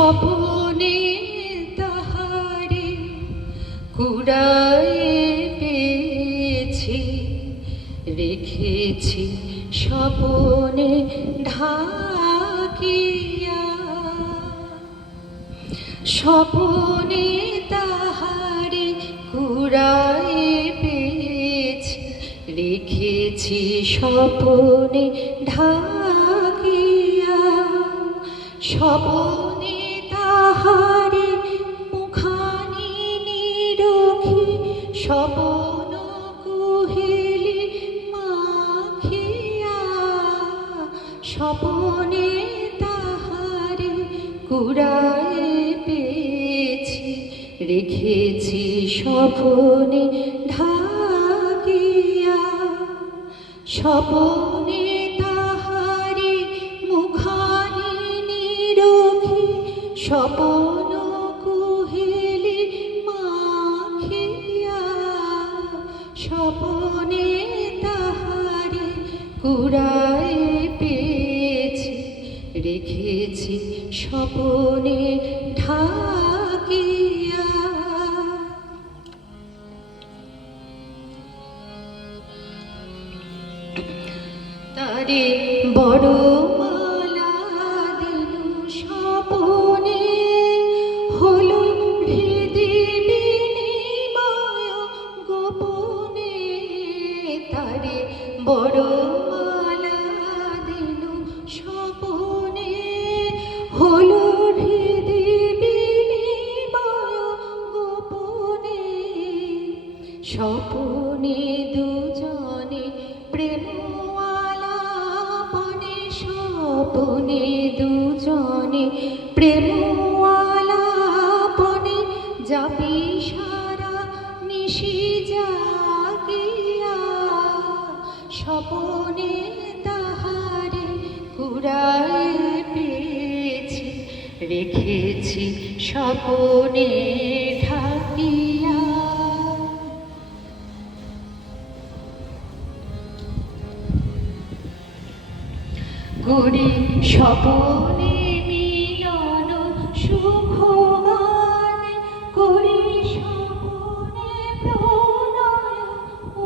স্বপনে তাহারে কুড়ায়ে পেয়েছি, রেখেছি স্বপনে ঢাকিয়া। স্বপনে তাহারে কুড়ায়ে পেয়েছি, রেখেছি স্বপনে ঢাকিয়া। স্বপনে তাহারে মুখানি নিরখি, স্বপন কুহেলি মাখিয়া। স্বপনে তাহারে কুড়ায়ে পেয়েছি, রেখেছি স্বপনে ঢাকিয়া। স্বপনে তাহারে মুখানি নিরখি, স্বপন কুহেলি মাখিয়া। স্বপনে তাহারে কুড়ায়ে পেয়েছি, রেখেছি স্বপনে ঢাকিয়া। তারে বড় মালা দিলু স্বপনে, হলো হৃদি বিনিময় গোপনে। তারে বড় মালা দিলু স্বপনে, হলো হৃদি বিনিময় গোপনে। স্বপনে দুজনে প্রেম আলাপনে, স্বপনে দুজনে প্রেম আলাপনে, যাবি সারা নিশি জাগিয়া। স্বপনে তাহারে কুড়ায়ে পেয়েছি, রেখেছি স্বপনে ঢাকিয়া। করি স্বপনে মিলন সুখ গান, করি স্বপনে প্রণয়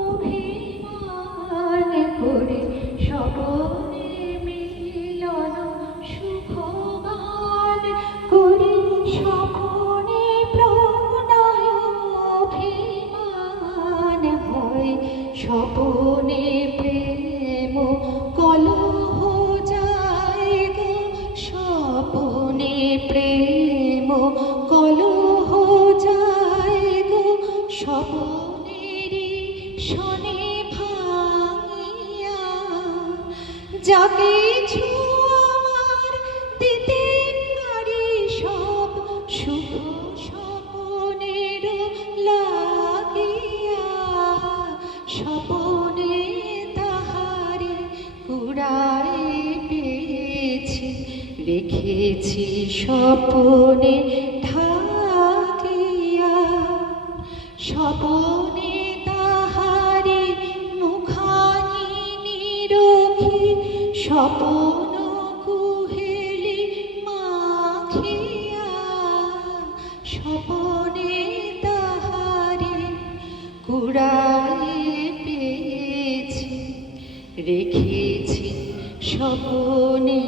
অভিমান। করি স্বপনে মিলন সুখ গান, করি স্বপনে প্রণয় অভিমান। হয় স্বপনে প্রেম কলহ যায় গো, স্বপনে প্রেম কলহ যায় গো। স্বপনেরই শনে ভাঙিয়া, যা কিছু আমার দিতে পারি সব শুভ স্বপনের লাগিয়া। স্বপনে তাহারে কুড়ায়ে পেয়েছি, রেখেছি স্বপনে ঢাকিয়া। স্বপনে তাহারে মুখানি নিরখি, স্বপন কুহেলি মাখিয়া। স্বপনে তাহারে কুড়ায়ে পেয়েছি, রেখেছি স্বপনে।